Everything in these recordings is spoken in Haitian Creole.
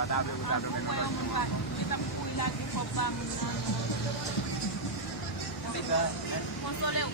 confortable usar também no próximo. Kita pupui lagi program Consoleu.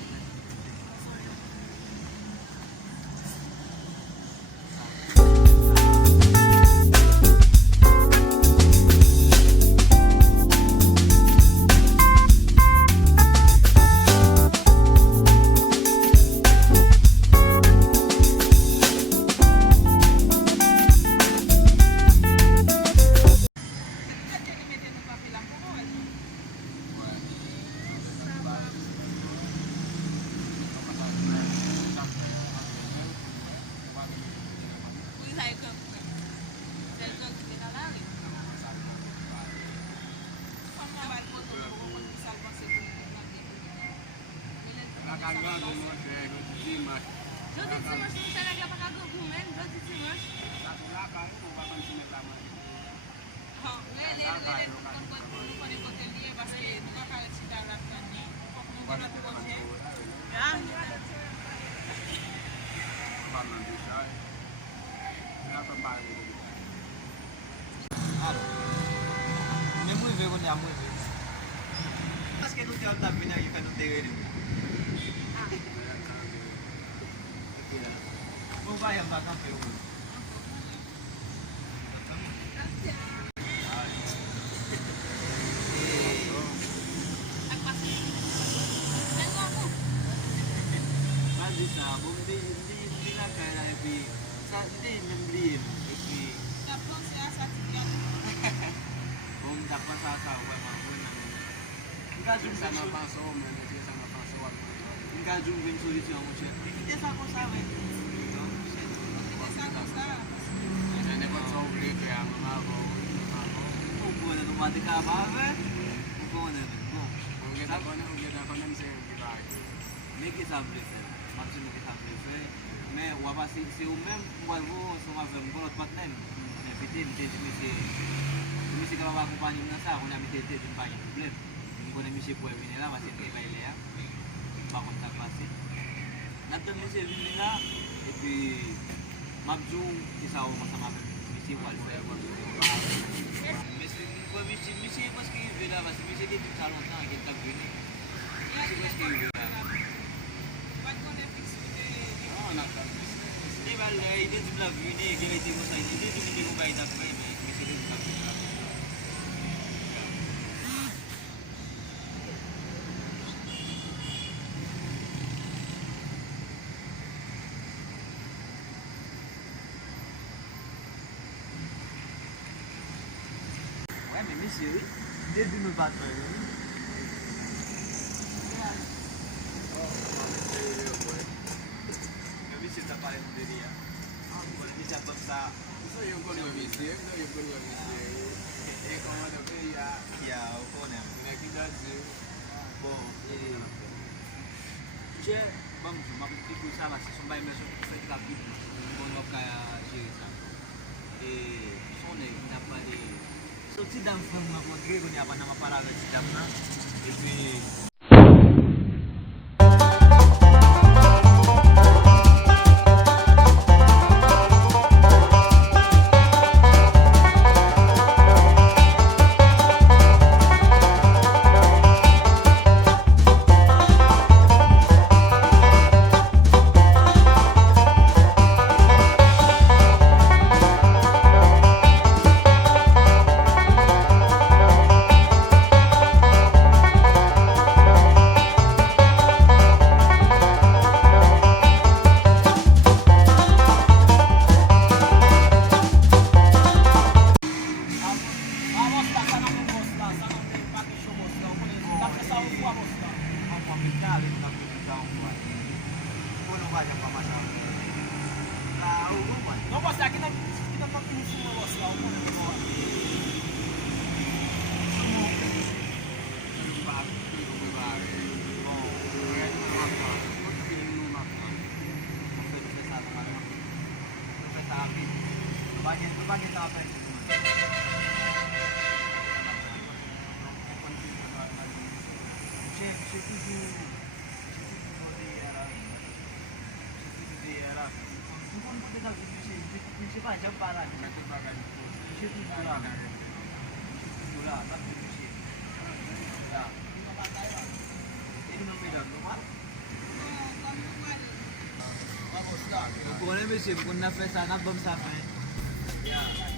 Mas que não tem outra mina aqui que não tem ele. Não vai andar campeão. Mas isso, bom dia na cara e sabe membeli e bom da passada Enggak zoom sama paso, manajer sama paso. Enggak zoom bin solution mo siya. Hindi sa ako sa amin. Sana pa sa uli kaya mga ako. Upo na tumati ka ba? Upo na. Kung kita ko na siya kibay. May kisabre siya. Matsu may kisabre siya. May wabasi si umem walvo sumavem bolot patnen. May bitin misi kalau aku panjang nasa ako na mitete din panjang problem. Kuna misi po nila masih kay Lea bakon sa klase naton misi nila epi mabju isaw masama misi wal sa misi mas kay vila mas misi dito salon na kita gini misi mas kay vila what gonna fix with oh naka di ba ide di vlog ini gini mo sa ide di mo bayad pa misi dito Monsieur, début me battre. Monsieur t'a parlé de délire. Voilà, déjà comme ça. Ça y est, on connaît monsieur, ça y est, on connaît monsieur. Et comment on fait, il y a au corner. Il y a qui t'a dit. Bon, et. J'ai, bon, je m'applique ça là, c'est son bail, mais je fais de la vie. Bon, donc, j'ai ça. Et son nez, il n'a pas de. So sidang mga magrigo niya pa na maparaga sidang na ipi Bakit apa itu? Prinsipal jam para di Shit, wala. Wala, bakit yung shit? Wala. Hindi naman may gagawa. Kung ano yung sim, kung na-press sana, bang sa akin. Yeah.